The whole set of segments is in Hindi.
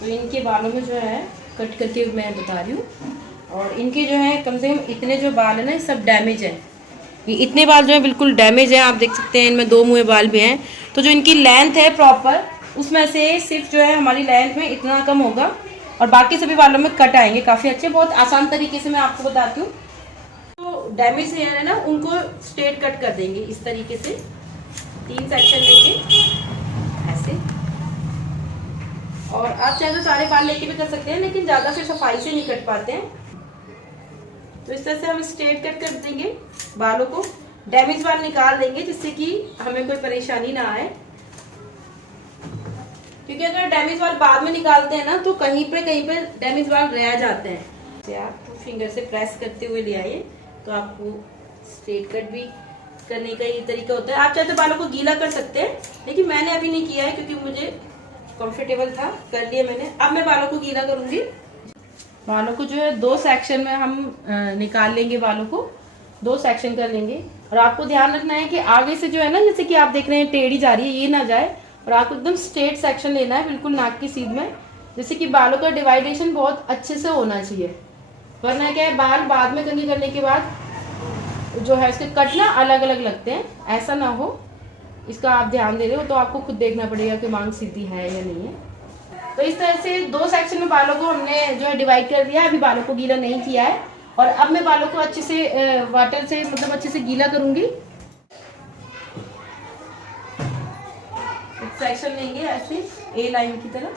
तो इनके बालों में जो है कट करके मैं बता रही हूँ। और इनके जो है कम से कम इतने जो बाल है ना सब डैमेज हैं। ये इतने बाल जो है बिल्कुल डैमेज हैं, आप देख सकते हैं इनमें 2 मुँहे बाल भी हैं। तो जो इनकी लेंथ है प्रॉपर, उसमें से सिर्फ जो है हमारी लेंथ में इतना कम होगा और बाकी सभी बालों में कट आएंगे काफ़ी अच्छे। बहुत आसान तरीके से मैं आपको बताती हूँ। तो डैमेज हेयर है ना उनको स्ट्रेट कट कर देंगे इस तरीके से, 3 सेक्शन लेके ऐसे। और आप चाहे तो सारे बाल लेके भी कर सकते हैं, लेकिन ज़्यादा फिर सफाई से नहीं कट पाते हैं। तो इस तरह से हम स्ट्रेट कट कर देंगे बालों को, डैमेज बाल निकाल देंगे जिससे कि हमें कोई परेशानी ना आए। क्योंकि अगर डैमेज बाल बाद में निकालते हैं ना तो कहीं पे डैमेज बाल रह जाते हैं। आप फिंगर से प्रेस करते हुए ले आइए तो आपको स्ट्रेट कट भी करने का ये तरीका होता है। आप चाहे तो बालों को गीला कर सकते हैं, लेकिन मैंने अभी नहीं किया है क्योंकि मुझे कंफर्टेबल था, कर लिया मैंने। अब मैं बालों को गीला करूंगी। बालों को जो है 2 सेक्शन में हम निकाल लेंगे, बालों को 2 सेक्शन कर लेंगे। और आपको ध्यान रखना है कि आगे से जो है ना, जैसे कि आप देख रहे हैं टेढ़ी जा रही है, ये ना जाए। और आपको एकदम स्ट्रेट सेक्शन लेना है, बिल्कुल नाक की सीध में, जैसे कि बालों का डिवाइडेशन बहुत अच्छे से होना चाहिए। वरना क्या है, बाल बाद में कंघी करने के बाद जो है इसके कट ना अलग अलग लगते हैं, ऐसा ना हो। इसका आप ध्यान दे रहे हो तो आपको खुद देखना पड़ेगा कि मांग सीधी है या नहीं है। तो इस तरह से 2 सेक्शन में बालों को हमने जो है डिवाइड कर दिया है। अभी बालों को गीला नहीं किया है और अब मैं बालों को अच्छे से वाटर से मतलब अच्छे से गीला करूंगी। एक सेक्शन लेंगे ऐसे ए लाइन की तरह,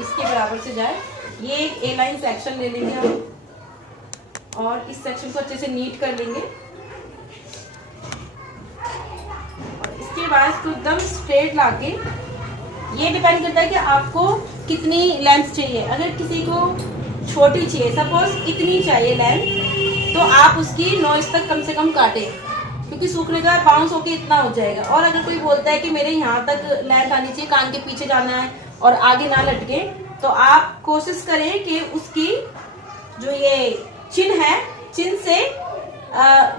इसके बराबर से जाए। ये एक ए लाइन सेक्शन ले लेंगे हम और इस सेक्शन को अच्छे से नीट कर लेंगे। और इसके बाद इसको एकदम स्ट्रेट लाके, ये डिपेंड करता है कि आपको कितनी लेंथ चाहिए। अगर किसी को छोटी चाहिए, सपोज इतनी चाहिए लेंथ, तो आप उसकी नोज तक कम से कम काटें, क्योंकि सूखने का बाउंस होके इतना हो जाएगा। और अगर कोई बोलता है कि मेरे यहाँ तक लेंथ आनी चाहिए, कान के पीछे जाना है और आगे ना लटके, तो आप कोशिश करें कि उसकी जो ये चिन है, चिन से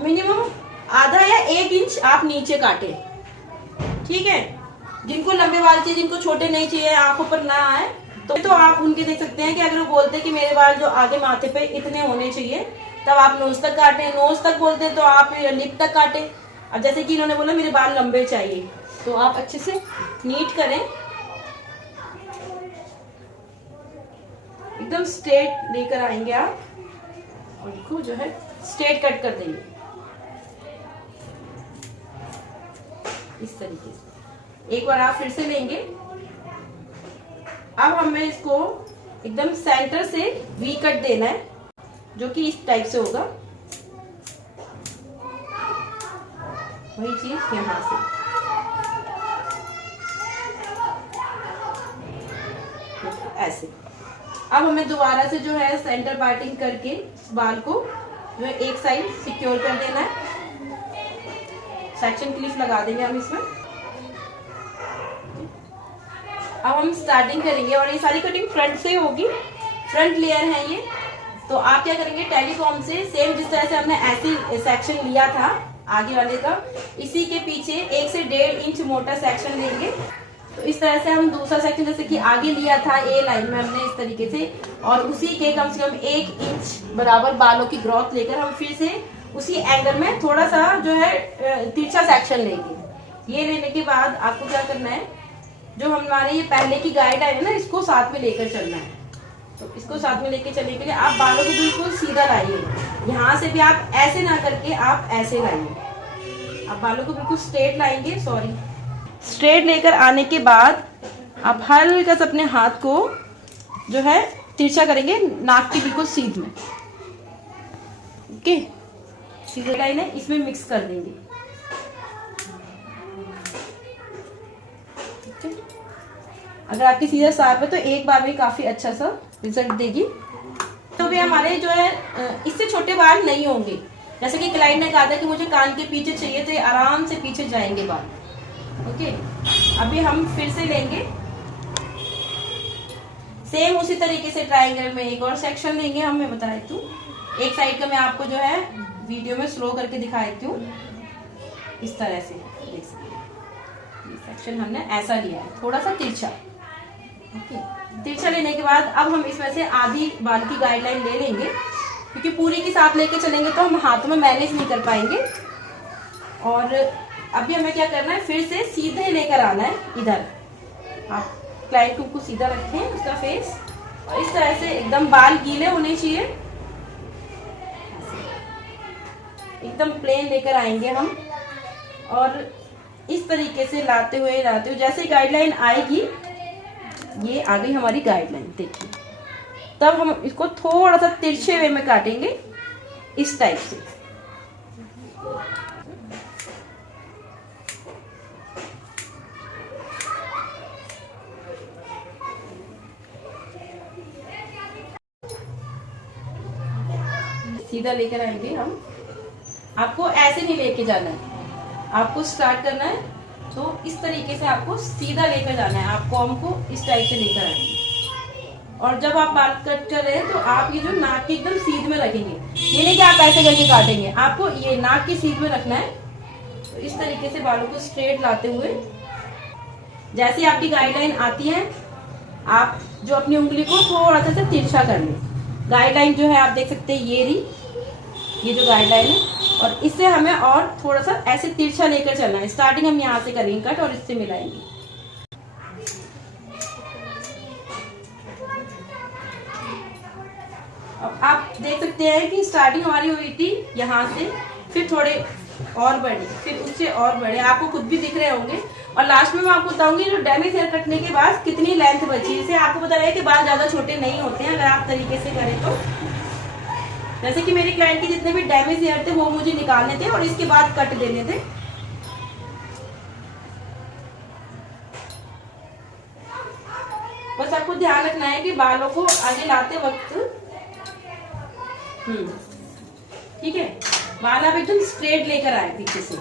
मिनिमम आधा या 1 इंच आप नीचे काटें, ठीक है। जिनको लंबे बाल चाहिए, जिनको छोटे नहीं चाहिए, आंखों पर ना आए, तो आप उनके देख सकते हैं कि अगर वो बोलते हैं कि मेरे बाल जो आगे माथे पे इतने होने चाहिए, तब आप नोज तक काटें। नोज तक बोलते हैं तो आप लिप तक काटें। अब जैसे कि इन्होंने बोला मेरे बाल लंबे चाहिए, तो आप अच्छे से नीट करें, एकदम स्ट्रेट लेकर आएंगे आप और इसको जो है स्ट्रेट कट कर देंगे इस तरीके से। एक बार आप फिर से लेंगे। अब हमें इसको एकदम सेंटर से वी कट देना है, जो कि इस टाइप से होगा। वही चीज यहां से ऐसे। अब हमें दोबारा से जो है सेंटर पार्टिंग करके इस बाल को जो है एक साइड सिक्योर कर देना है। सेक्शन क्लिप लगा देंगे हम इसमें। अब हम स्टार्टिंग करेंगे और ये सारी कटिंग फ्रंट से होगी, फ्रंट लेयर है ये। तो आप क्या करेंगे, टेलीकॉम से सेम जिस तरह से हमने ऐसे सेक्शन लिया था आगे वाले का, इसी के पीछे 1 से 1.5 इंच मोटा सेक्शन लेंगे। तो इस तरह से हम दूसरा सेक्शन जैसे कि आगे लिया था ए लाइन में हमने इस तरीके से, और उसी के कम से कम 1 इंच बराबर बालों की ग्रोथ लेकर हम फिर से उसी एंगल में थोड़ा सा जो है तिरछा सेक्शन लेंगे। ये लेने के बाद आपको क्या करना है, जो हमारे ये पहले की गाइड है ना, इसको साथ में लेकर चलना है। तो इसको साथ में लेकर चलने के लिए आप बालों को बिल्कुल सीधा लाइए। यहाँ से भी आप ऐसे ना करके आप ऐसे लाइए। आप बालों को बिल्कुल स्ट्रेट लाएंगे, स्ट्रेट लेकर आने के बाद आप हल्का सा अपने हाथ को जो है तिरछा करेंगे नाक की बिल्कुल सीध में। ओके, सीधी लाइन है, इसमें मिक्स कर देंगे। अगर आपकी सीधा साफ है तो एक बार में काफी अच्छा सा रिजल्ट देगी। तो भी हमारे जो है इससे छोटे बाल नहीं होंगे। जैसे कि क्लाइंट ने कहा था कि मुझे कान के पीछे चाहिए, तो आराम से पीछे जाएंगे बाल। ओके, अभी हम फिर से लेंगे सेम उसी तरीके से ट्रायंगल में एक और सेक्शन लेंगे। हम मैं बता देती हूँ, एक साइड का मैं आपको जो है वीडियो में स्लो करके दिखा देती हूँ। इस तरह से देख सकते हैं, ये सेक्शन हमने ऐसा लिया है, थोड़ा सा तिरछा। ओके, तिरछा लेने के बाद अब हम इसमें से आधी बाल की गाइडलाइन ले लेंगे, क्योंकि पूरी के साथ लेके चलेंगे तो हम हाथों में मैनेज नहीं कर पाएंगे। और अभी हमें क्या करना है, फिर से सीधे लेकर आना है इधर। आप क्लाइंट को सीधा रखें, उसका फेस, और इस तरह से एकदम बाल गीले होने चाहिए, एकदम प्लेन लेकर आएंगे हम। और इस तरीके से लाते हुए जैसे गाइडलाइन आएगी, ये आ गई हमारी गाइडलाइन, देखिए। तब हम इसको थोड़ा सा तिरछे वे में काटेंगे, इस टाइप से। सीधा लेकर आएंगे हम। आपको ऐसे नहीं लेके जाना है, आपको स्टार्ट करना है तो इस तरीके से आपको सीधा लेकर जाना है। आप कॉम को इस टाइप से लेकर आएंगे, और जब आप बाल कट कर रहे हैं तो आप ये जो नाक की एकदम सीध में रखेंगे, ये नहीं कि आप ऐसे करके काटेंगे, आपको ये नाक की सीध में रखना है। तो इस तरीके से बालों को स्ट्रेट लाते हुए, जैसे आपकी गाइडलाइन आती है, आप जो अपनी उंगली को थोड़ा सा तिरछा कर लें। गाइडलाइन जो है आप देख सकते हैं, ये जो गाइडलाइन है, और इससे हमें और थोड़ा सा ऐसे तिरछा लेकर चलना है। स्टार्टिंग हम यहाँ से करेंगे कट, और इससे मिलाएंगे। अब आप देख सकते हैं कि स्टार्टिंग हमारी हुई थी यहाँ से, फिर थोड़े और बढ़े, फिर उससे और बढ़े, आपको खुद भी दिख रहे होंगे। और लास्ट में मैं आपको बताऊंगी जो डैमेज हेयर कटने के बाद कितनी लेंथ बची, जिससे आपको पता रहे कि बाल ज्यादा छोटे नहीं होते हैं अगर आप तरीके से करें तो। जैसे कि मेरे क्लाइंट के जितने भी डैमेज हेयर थे वो मुझे निकालने थे और इसके बाद कट देने थे। बस आपको ध्यान रखना है कि बालों को आगे लाते वक्त ठीक है, बाल आप एकदम स्ट्रेट लेकर आए पीछे से,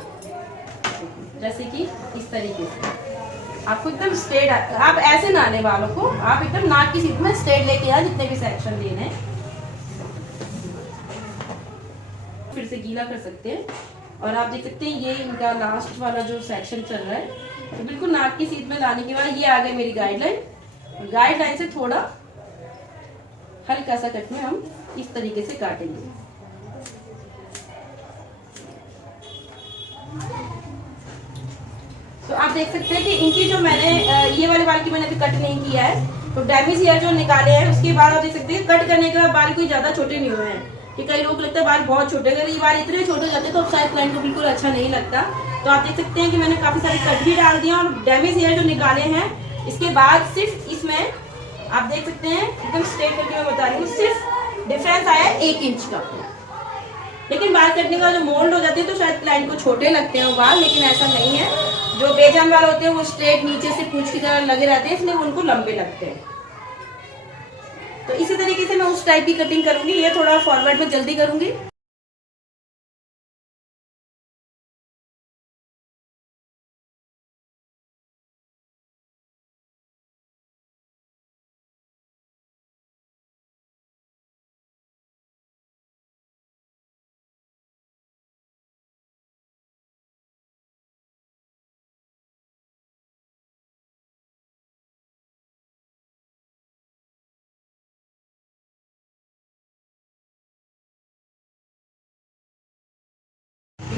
जैसे कि इस तरीके से आपको एकदम स्ट्रेट। आप ऐसे ना आने बालों को, आप एकदम नाक की सीध में स्ट्रेट लेके आए, जितने भी सेक्शन लेने हैं। फिर से गीला कर सकते हैं, और आप देख सकते हैं ये इनका लास्ट वाला जो सेक्शन चल रहा है, तो बिल्कुल नाक की सीध में लाने के बाद ये आ गई मेरी गाइडलाइन। गाइडलाइन से थोड़ा हल्का सा कट में हम इस तरीके से काटेंगे। तो आप देख सकते हैं कि इनकी जो मैंने ये वाले बाल की मैंने अभी कट नहीं किया है, तो डैमेज हेयर जो निकाले हैं उसके बाद आप देख सकते हैं कट करने के बाद बाल कोई ज्यादा छोटे नहीं हुए हैं। कि कई लोग लगता है बाल बहुत छोटे, अगर ये बाल इतने छोटे हो जाते तो शायद क्लाइंट को बिल्कुल अच्छा नहीं लगता। तो आप देख सकते हैं कि मैंने काफी सारे कट भी डाल दिया, और डैमेज हेयर जो निकाले हैं इसके बाद सिर्फ इसमें आप देख सकते हैं एकदम स्ट्रेट करके मैं बता रही हूँ, सिर्फ डिफरेंस आया 1 इंच का। लेकिन बाल कटने का जो मोल्ड हो जाते हैं तो शायद क्लाइंट को छोटे लगते हैं वो बाल, लेकिन ऐसा नहीं है। जो बेजान बाल होते हैं वो स्ट्रेट नीचे से पूंछ की तरह लगे रहते हैं, इसलिए उनको लंबे लगते हैं। तो इसी तरीके से मैं उस टाइप की कटिंग करूंगी, ये थोड़ा फॉरवर्ड में जल्दी करूंगी।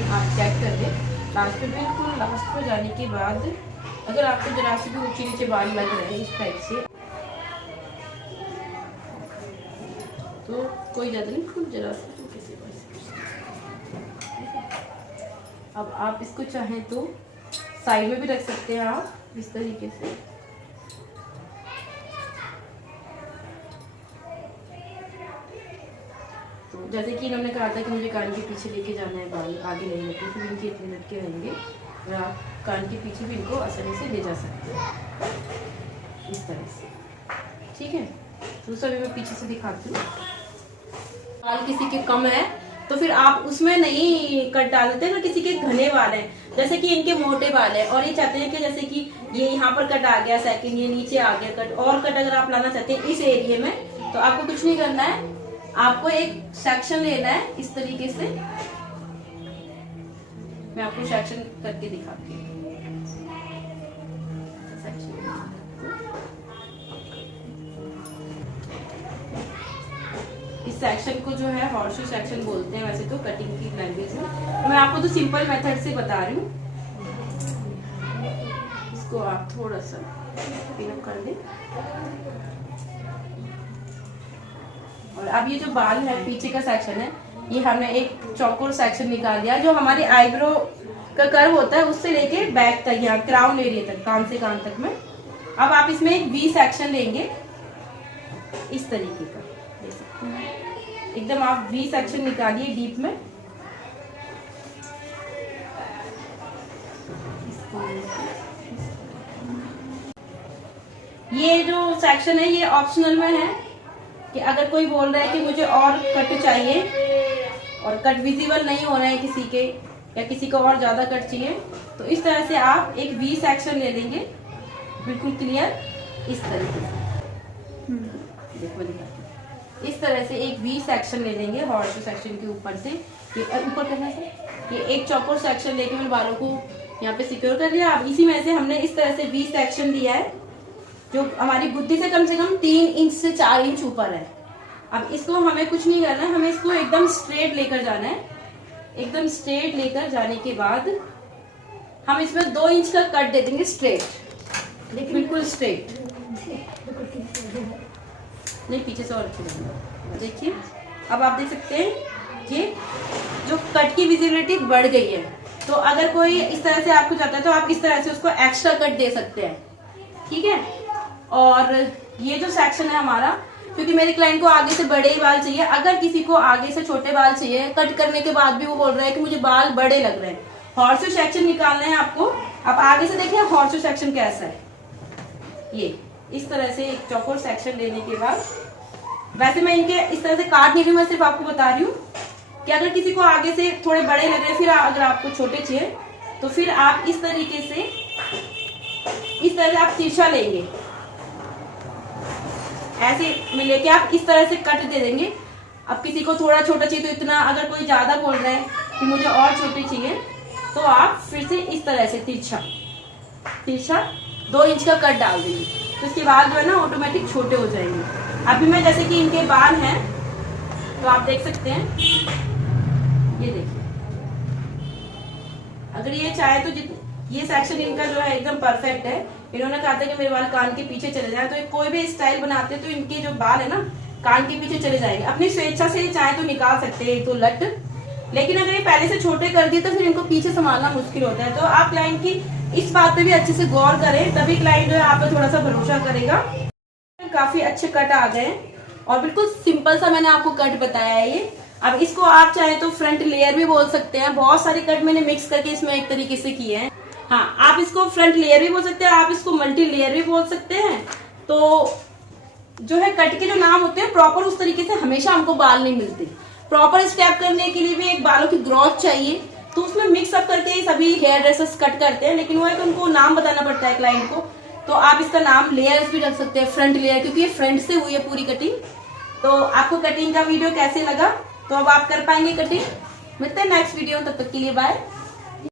आप चेक कर लें, लास्ट में बिल्कुल लास्ट में जाने के बाद अगर आपको जरा से भी ऊंचे नीचे बाल लग रहे हैं इस टाइप से, तो कोई ज्यादा नहीं, फुल जरा से किसी बस। अब आप इसको चाहें तो साइड में भी रख सकते हैं आप इस तरीके से। तो जैसे कि इन्होंने कहा था कि मुझे कान के पीछे लेके जाना है, बाल आगे नहीं लटके, फिर इनके इतने लटके रहेंगे, और आप कान के पीछे भी इनको आसानी से ले जा सकते हैं इस तरह से। ठीक है, तो सभी मैं पीछे से दिखाती हूँ। बाल किसी के कम है तो फिर आप उसमें नहीं कट डाल देते, अगर किसी के घने बाल हैं, जैसे कि इनके मोटे बाल है और ये चाहते हैं कि जैसे कि ये यहाँ पर कट आ गया सेकंड, ये नीचे आ गया कट, और कट अगर आप लाना चाहते हैं इस एरिया में, तो आपको कुछ नहीं करना है, आपको एक सेक्शन लेना है इस तरीके से। मैं आपको सेक्शन करके दिखाती हूँ। इस सेक्शन को जो है हॉर्सशू सेक्शन बोलते हैं वैसे तो कटिंग की लैंग्वेज में। तो मैं आपको तो सिंपल मेथड से बता रही हूँ। इसको आप थोड़ा सा पिन अप कर दें। और अब ये जो बाल है पीछे का सेक्शन है, ये हमने एक चौकोर सेक्शन निकाल दिया। जो हमारे आईब्रो का कर्व होता है उससे लेके बैक तक, यहाँ क्राउन एरिया तक, कान से कान तक में। अब आप इसमें एक वी सेक्शन लेंगे इस तरीके का, देख सकते हैं। एकदम आप वी सेक्शन निकालिए डीप में। ये जो सेक्शन है ये ऑप्शनल में है कि अगर कोई बोल रहा है कि मुझे और कट चाहिए और कट विजिबल नहीं हो रहा है किसी के, या किसी को और ज्यादा कट चाहिए, तो इस तरह से आप एक वी सेक्शन ले लेंगे बिल्कुल क्लियर इस तरीके से। देखो इस तरह से एक वी सेक्शन ले लेंगे हॉर्सशू सेक्शन के ऊपर से। ये ऊपर करना से ये एक चौकोर सेक्शन लेके मैंने बालों को यहाँ पे सिक्योर कर लिया। अब इसी में से हमने इस तरह से वी सेक्शन लिया है जो हमारी बुद्धि से कम 3 इंच से 4 इंच ऊपर है। अब इसको हमें कुछ नहीं करना है, हमें इसको एकदम स्ट्रेट लेकर जाना है। एकदम स्ट्रेट लेकर जाने के बाद हम इसमें 2 इंच का कट दे देंगे स्ट्रेट, बिल्कुल स्ट्रेट, नहीं पीछे से और देखिए। अब आप देख सकते हैं ये जो कट की विजिबिलिटी बढ़ गई है। तो अगर कोई इस तरह से आपको जाता है तो आप इस तरह से उसको एक्स्ट्रा कट दे सकते हैं, ठीक है। और ये जो सेक्शन है हमारा, क्योंकि मेरे क्लाइंट को आगे से बड़े ही बाल चाहिए, अगर किसी को आगे से छोटे बाल चाहिए, कट करने के बाद भी वो बोल रहा है कि मुझे बाल बड़े लग रहे हैं, हॉर्सशू सेक्शन निकालना है आपको। आप आगे से देखिए हॉर्सशू सेक्शन कैसा है। ये इस तरह से एक चौकोर सेक्शन लेने के बाद, वैसे मैं इनके इस तरह से काट नहीं रही हूँ, मैं सिर्फ आपको बता रही हूँ कि अगर किसी को आगे से थोड़े बड़े लग रहे हैं, फिर अगर आपको छोटे चाहिए तो फिर आप इस तरीके से, इस तरह से आप तिरछा लेंगे, ऐसे मिले कि आप इस तरह से कट दे देंगे। अब किसी को थोड़ा छोटा चाहिए तो इतना, अगर कोई ज्यादा बोल रहा है कि मुझे और छोटे चाहिए तो आप फिर से इस तरह से तिरछा 2 इंच का कट डाल देंगे। तो इसके बाद जो है ना ऑटोमेटिक छोटे हो जाएंगे। अभी मैं जैसे कि इनके बाल हैं तो आप देख सकते हैं, ये देखिए, अगर ये चाहे तो ये सेक्शन इनका जो है एकदम परफेक्ट है। इन्होंने कहा था कि मेरे बाल कान के पीछे चले जाए, तो कोई भी स्टाइल बनाते हैं तो इनके जो बाल है ना कान के पीछे चले जाएंगे। अपनी स्वेच्छा से चाहे तो निकाल सकते हैं तो लट, लेकिन अगर ये पहले से छोटे कर दिए तो फिर इनको पीछे संभालना मुश्किल होता है। तो आप क्लाइंट की इस बात पे भी अच्छे से गौर करें, तभी क्लाइंट जो है आप पे थोड़ा सा भरोसा करेगा। काफी अच्छे कट आ गए और बिल्कुल सिंपल सा मैंने आपको कट बताया है ये। अब इसको आप चाहे तो फ्रंट लेयर भी बोल सकते हैं। बहुत सारे कट मैंने मिक्स करके इसमें एक तरीके से किए हैं। हाँ, आप इसको फ्रंट लेयर भी बोल सकते हैं, आप इसको मल्टी लेयर भी बोल सकते हैं। तो जो है कट के जो नाम होते हैं प्रॉपर उस तरीके से हमेशा हमको बाल नहीं मिलते। प्रॉपर स्टेप करने के लिए भी एक बालों की ग्रोथ चाहिए, तो उसमें मिक्सअप करके सभी हेयर ड्रेसेस कट करते हैं। लेकिन वो है कि उनको नाम बताना पड़ता है क्लाइंट को। तो आप इसका नाम लेयर्स भी रख सकते हैं, फ्रंट लेयर, क्योंकि ये फ्रंट से हुई है पूरी कटिंग। तो आपको कटिंग का वीडियो कैसे लगा, तो अब आप कर पाएंगे कटिंग। मिलते हैं नेक्स्ट वीडियो, तब तक के लिए बाय।